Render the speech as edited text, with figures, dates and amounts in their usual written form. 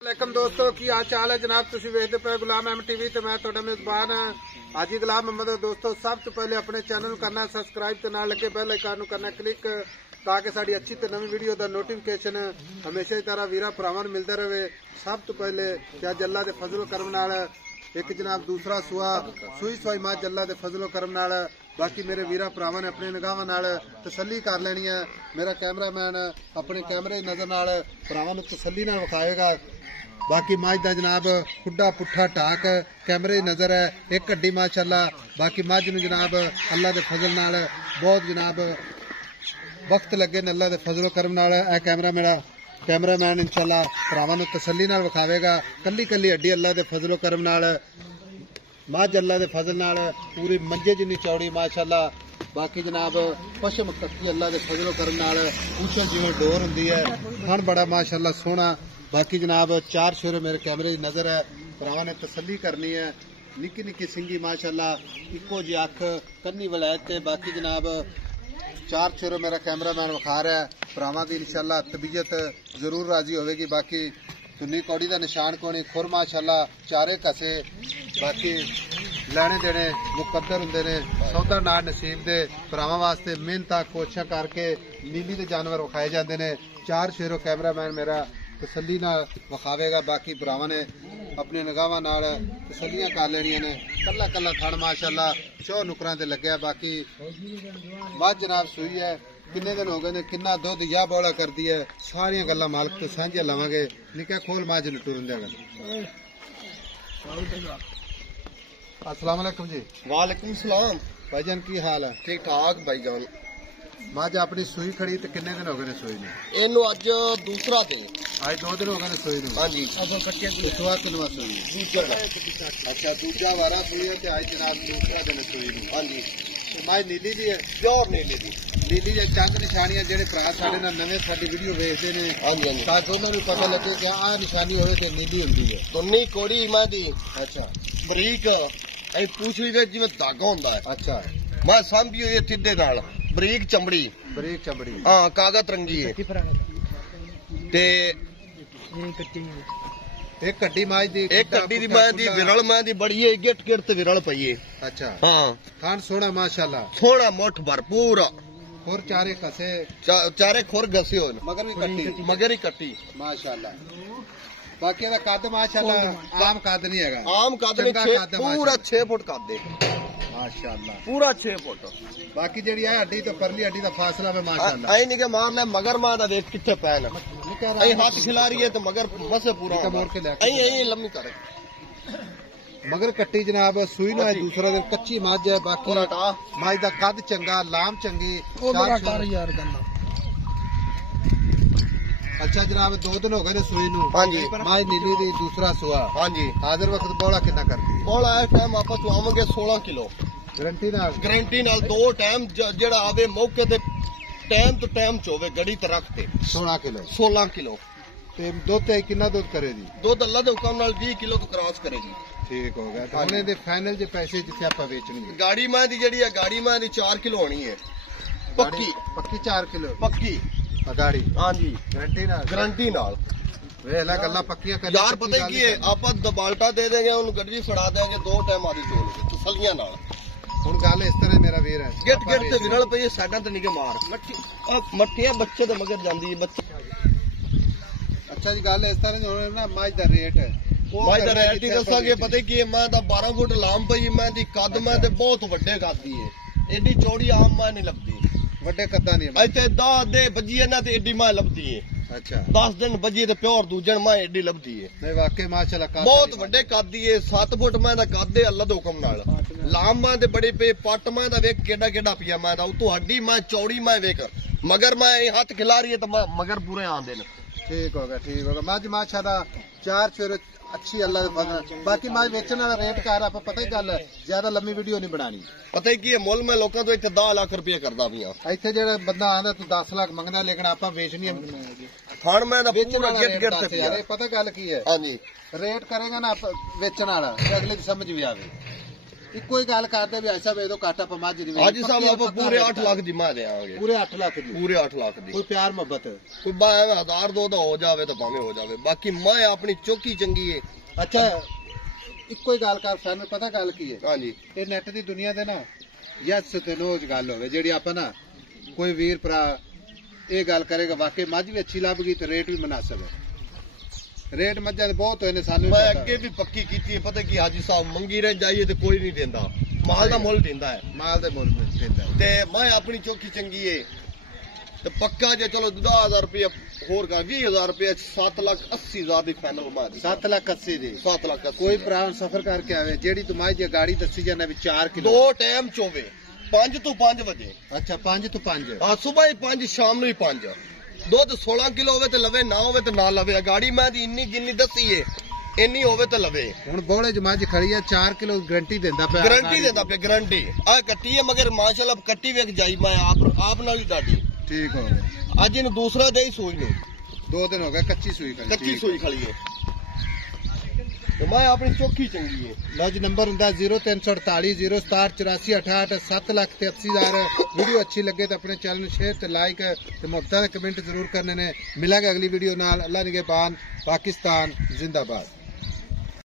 वालेकुम दोस्तों की हाल चाल है जनाब तुसीं वेखदे पे गुलाम अहमद टीवी ते मैं तुहाडा मेजबान हाजी गुलाम अहमद। दोस्तों सब तो पहले अपने चैनल करना सब्सक्राइब ते नाल लगे बेल आइकन करना क्लिक ताकि साडी अच्छी ते नवी वीडियो दा नोटिफिकेशन हमेशा ही तरह वीरा भरावां नूं मिलदा रहे। सब तो पहले अज अल्लाह दे फजल करम नाल एक जनाब दूसरा सुआ सूई सवाई मझ अल्लाह दे फजल करम नाल बाकी मेरे वीरा भरावां ने अपने निगाहां नाल तसल्ली कर लेनी है। मेरा कैमरामैन अपने कैमरे की नजर नाल भरावां नूं तसल्ली नाल विखाएगा। बाकी मझ का जनाब खुड्डा पुट्ठा टाक कैमरे की नजर है एक हड्डी माशाअल्लाह। बाकी मझ नूं जनाब अल्लाह के फजल नाल बहुत जनाब वक्त लगे ने अल्लाह के फजल करम नाल कैमरा मेरा कैमरामैन इंशाअल्लाह भरावां नूं तसल्ली नाल विखावेगा। कल्ली कल्ली हड्डी अल्लाह के फजल करम नाल मझ अल्लाह के फजल नाल पूरी मंजे जिन्नी चौड़ी माशाअल्लाह। बाकी जनाब पशम कक्की अल्लाह के फजल करम नाल पूछो जिवें डोर हुंदी है थन बड़ा माशाअल्लाह सोहना। बाकी जनाब चार शेरे मेरे कैमरे की नजर है भरावां ने तसल्ली करनी है। निक्की निक्की सिंगी माशाअल्लाह इको जी अख कन्नी वलैत। बाकी जनाब चार शेरे मेरा कैमरामैन विखा रहा है भरावां की इंशाअल्लाह तबीयत जरूर राजी होगी। बाकी सुन्नी कौड़ी का निशान कोनी खुर माशाअल्लाह चारे कसे। बाकी लैने देने मुकद्दर हुंदे ने सौदा ना नसीब दे भरावां वास्ते मेहनत कोशिशां करके नीली दे जानवर विखाए जाते हैं। चार शेरो कैमरामैन मेरा तसल्ली नाल विखावेगा। बाकी भरावां ने अपनी निगाहां नाल तसल्लियां कर लेनियां ने। कल्ला कल्ला थण माशाअल्लाह चौ नुकरां ते लग्या। बाकी मझ जनाब सूई है किन्ने दिन हो गए ने किन्ना दुध या बौला करदी है सारियां गल्लां मालक तो सांझियां लवांगे। निक्का खोल मझ नूं टुरन देगा। अस्सलाम वालेकुम जी। वालेकुम सलाम भाईजान की हाल है? ठीक ठाक भाईजान। मझ अपनी सूई खड़ी तो किन्ने दिन हो गए ने सूई ने? इनू अज दूसरा दिन आज 2 दिन हो गए ने सूई ने। हाँ जी सुआ किनवा सूई? अच्छा दूजा वारा सूई है आज जनाब दूसरा दिन सूई ने। हाँ जी मझ नीली दी है प्योर नीले दी। नीली दी चंद निशानियां जेडे भरा साडे नाल नवे साडी वीडियो देखदे ने हाँ जी हाँ जी ताकि उन्हां नूं पता लगे कि आ निशानी होवे ते नीली हुंदी है। तुन्नी कोड़ी मैं दी अच्छा बरीक ऐ पूछड़ी दे जिवें धागा हुंदा है। अच्छा मैं समझी होई थिदे नाल बरीक चमड़ी हाँ कागज रंगी है ते एक कड्डी माई दी एक कड्डी दी मैं दी विरल मैं दी बड़ी है गिट गिट ते विरल पई है। अच्छा हाँ खान सोना माशाअल्लाह सोना मुठ भरपूर और चारे कसे चारे खुर घसे हो मगर भी कट्टी मगर ही कट्टी माशाअल्लाह। बाकी दा कद माशाअल्लाह आम कद नहीं हैगा आम कद नहीं पूरा 6 फुट कद है माशाअल्लाह पूरा पूरा 6 फुट। बाकी जेडी है हड्डी तो परली हड्डी दा फासला है माशाअल्लाह। आई नहीं के मारना मगर मां दा देख किथे पैन आई हाथ खिला रही है तो मगर मसे पूरा आई लम्बी करे मगर कट्टी जनाब सूई ना दूसरा दिन कच्ची मझ है। बाकी मझ दा कद चंगा लाम चंगी। अच्छा जनाब 2 दिन हो गए ने सूई नूं। हाँ जी मझ नीली दी दूसरा सुआ। हाँ जी हाजिर वक्त बौला कितना करदी? बौला इस टाइम आप चुआवांगे 16 किलो गारंटी नाल 2 टाइम जेड़ा आवे मौके ते टाइम तो टाइम चोवे गड़ी ते रख ते 16 किलो ते दुध ते कितना दुध करेगी? दुध अल्लाह दे हुक्म नाल 20 किलो तो क्रॉस करेगी। ठीक हो गया। हुण इहदे फाइनल जे पैसे जिथे आपां वेचणी है गाड़ी मां दी जेड़ी है गाड़ी मां दी 4 किलो होनी है पक्की 4 किलो पक्की गाड़ी। हाँ जी गारंटी नाल ਵੇਖ ਲੈ ਗੱਲਾਂ ਪੱਕੀਆਂ ਕਰ यार पता की है ਆਪਾਂ ਦਬਾਲਟਾ ਦੇ ਦੇंगे ਉਹਨੂੰ ਗੱਡੀ ਫੜਾ ਦੇंगे 2 ਟਾਈਮ ਆਦੀ ਚੋਲ ਤਸੱਲੀਆਂ ਨਾਲ। ਹੁਣ ਗੱਲ ਇਸ ਤਰ੍ਹਾਂ ਮੇਰਾ ਵੀਰ ਹੈ ਗਿੱਟ ਗਿੱਟ ਤੇ ਵਿਰਲ ਪਈ ਸਾਡਾਂ ਤੇ ਨਿਕੇ ਮਾਰ ਮੱਠੀਆਂ ਬੱਚੇ ਦੇ ਮਗਰ ਜਾਂਦੀ ਹੈ ਬੱਚੇ। ਅੱਛਾ ਜੀ ਗੱਲ ਇਸ ਤਰ੍ਹਾਂ ਹੋਣਾ ਨਾ ਮੱਝ ਦਾ ਰੇਟ ਹੈ ਮੱਝ ਦਾ ਰੇਟ ਹੀ ਦੱਸਾਂਗੇ। ਪਤਾ ਕੀ ਹੈ ਮੈਂ ਤਾਂ 12 ਫੁੱਟ ਲਾਮ ਪਈ ਮੈਂ ਦੀ ਕੱਦ ਮੈਂ ਤੇ ਬਹੁਤ ਵੱਡੇ ਕੱਦੀ ਹੈ ਐਡੀ ਚੌੜੀ ਆਮ ਮੈਂ ਨਹੀਂ ਲੱਭਦੀ ਵੱਡੇ ਕੱਦਾਂ ਨਹੀਂ ਇੱਥੇ 10 ਦੇ ਵੱਜੀ ਇਹਨਾਂ ਤੇ ਐਡੀ ਮੈਂ ਲੱਭਦੀ ਹੈ। अच्छा 10 दिन बजी ते प्योर दूजन मां एडी लभदी है। नहीं वाकई माशाल्लाह बहुत वड्डे कद है 7 फुट मां दा कद है अल्लाह दे हुक्म नाल। लाम मां दे बड़े पे पट मां दा वेख केड़ा केड़ा पिया मां दा उतो हड्डी मां चौड़ी मां वेख मगर मां हाथ खिला रही है तो मगर पूरे आंदे ने। ठीक हो गया मझ माशाल्लाह 4 शेर अच्छी अल्लाह दे फजल। बाकी मझ बेचने वाला रेट कर आप पता ही गल है ज्यादा लंबी वीडियो नहीं बनानी। पता ही की है मुल मैं लोकां तो इत्थे 10 लाख रुपया करदा पिया इत्थे जेड़ा बंदा आंदा तू 10 लाख मंगदा लेकिन आपां बेचनी है खान मैं दा बेचने पूरा वाला गिट गिट ते पिया। पता गल की है हां जी रेट करेगा ना बेचने वाला अगले की समझ भी आवे। ਇੱਕੋ ਹੀ ਗੱਲ ਕਰਦੇ ਵੀ ਐਸਾ ਵੇ ਦੋ ਘਾਟਾ ਪਮਾ ਜੀ ਹਾਜੀ ਸਾਹਿਬ ਆਪਾਂ ਪੂਰੇ 8 ਲੱਖ ਦੀ ਮੈਂ ਦੇਵਾਂਗੇ ਪੂਰੇ 8 ਲੱਖ ਦੀ ਪੂਰੇ 8 ਲੱਖ ਦੀ ਕੋਈ ਪਿਆਰ ਮੁਹੱਬਤ ਕੋਈ 1000 ਦੋ ਦਾ ਹੋ ਜਾਵੇ ਤਾਂ ਭਾਵੇਂ ਹੋ ਜਾਵੇ ਬਾਕੀ ਮੈਂ ਆਪਣੀ ਚੌਕੀ ਚੰਗੀ ਏ ਅੱਛਾ ਇੱਕੋ ਹੀ ਗੱਲ ਕਰ ਸਾਨੂੰ ਪਤਾ ਗੱਲ ਕੀ ਹੈ ਹਾਂਜੀ ਇਹ ਨੈਟ ਦੀ ਦੁਨੀਆ ਦੇ ਨਾ ਯਸ ਤੇ ਨੋ ਦੀ ਗੱਲ ਹੋਵੇ ਜਿਹੜੀ ਆਪਾਂ ਨਾ ਕੋਈ ਵੀਰ ਭਰਾ ਇਹ ਗੱਲ ਕਰੇਗਾ ਵਾਕਈ ਮੱਝ ਵੀ ਅੱਛੀ ਲੱਭ ਗਈ ਤੇ ਰੇਟ ਵੀ ਮੁਨਾਸਬ ਹੈ ਰੇਟ ਮੱਝਾਂ ਦੇ ਬਹੁਤ ਹੋਏ ਨੇ ਸਾਨੂੰ ਮੈਂ ਅੱਗੇ ਵੀ ਪੱਕੀ ਕੀਤੀ ਹੈ ਪਤਾ ਕੀ ਹਾਜੀ ਸਾਹਿਬ ਮੰਗੀ ਰਹਿ ਜਾਈਏ ਤੇ ਕੋਈ ਨਹੀਂ ਦਿੰਦਾ ਮਾਲ ਦਾ ਮੁੱਲ ਦਿੰਦਾ ਹੈ ਮਾਲ ਦੇ ਮੁੱਲ ਦਿੰਦਾ ਤੇ ਮੈਂ ਆਪਣੀ ਚੌਕੀ ਚੰਗੀ ਏ ਤੇ ਪੱਕਾ ਜੇ ਚਲੋ 10000 ਰੁਪਏ ਹੋਰ ਕਰ 20000 ਰੁਪਏ 7,80,000 ਦੀ ਫਾਈਨਲ ਮਾਰ 7,80,000 ਦੀ 7,80,000 ਕੋਈ ਭਰਾ ਸਫਰ ਕਰਕੇ ਆਵੇ ਜਿਹੜੀ ਤੁਮਾਈ ਜੇ ਗਾੜੀ ਦੱਸੀ ਜਾਂਦਾ ਵੀ 4 ਕਿਲੋ ਦੋ ਟਾਈਮ ਚੋਵੇ 5 ਤੋਂ 5 ਵਜੇ ਅੱਛਾ 5 ਤੋਂ 5 ਆ ਸਵੇਰ ਹੀ 5 ਸ਼ਾਮ ਨੂੰ ਹੀ 5 ਦੁੱਧ 16 ਕਿਲੋ ਹੋਵੇ ਤੇ ਲਵੇ ਨਾ ਹੋਵੇ ਤੇ ਨਾ ਲਵੇ ਗਾੜੀ ਮੈਂ ਦੀ ਇੰਨੀ ਜਿੰਨੀ ਦੱਸੀ ਏ ਇੰਨੀ ਹੋਵੇ ਤਾਂ ਲਵੇ ਹੁਣ ਬੋਲੇ ਜਮਾਜ ਖੜੀ ਆ 4 ਕਿਲੋ ਗਰੰਟੀ ਦਿੰਦਾ ਪਿਆ ਗਾਰੰਟੀ ਦਿੰਦਾ ਪਿਆ ਗਾਰੰਟੀ ਆ ਕੱਟੀ ਹੈ ਮਗਰ ਮਾਸ਼ਾਅੱਲਾ ਕੱਟੀ ਵੇਖ ਜਾਈ ਮੈਂ ਆਪ ਨਾਲ ਹੀ ਦਾਦੀ ਠੀਕ ਹੋ ਗਿਆ ਅੱਜ ਇਹਨੂੰ ਦੂਸਰਾ ਦੇ ਹੀ ਸੂਈ ਨੂੰ 2 ਦਿਨ ਹੋ ਗਏ ਕੱਚੀ ਸੂਈ ਕੱਚੀ ਸੂਈ ਖਲੀ ਹੈ ਤੇ ਮੈਂ ਆਪਣੀ ਚੌਕੀ ਚੰਗੀ ਹੈ ਲਓ ਜੀ ਨੰਬਰ ਹੁੰਦਾ 0348 067 84 68 7 ਲੱਖ ਤੇ 80,000 ਵੀਡੀਓ ਅੱਛੀ ਲੱਗੇ ਤਾਂ ਆਪਣੇ ਚੈਨਲ ਨੂੰ ਸ਼ੇਅਰ ਤੇ ਲਾਈਕ ਤੇ ਮੁਫਤਾਂ ਦੇ ਕਮੈਂਟ ਜ਼ਰੂਰ ਕਰਨੇ ਨੇ ਮਿਲਾਂਗੇ ਅਗਲੀ ਵੀਡੀਓ ਨਾਲ ਅੱਲਾ ਨਿਗਹਿਬਾਨ ਪਾਕਿਸਤਾਨ ਜ਼ਿੰਦਾਬਾਦ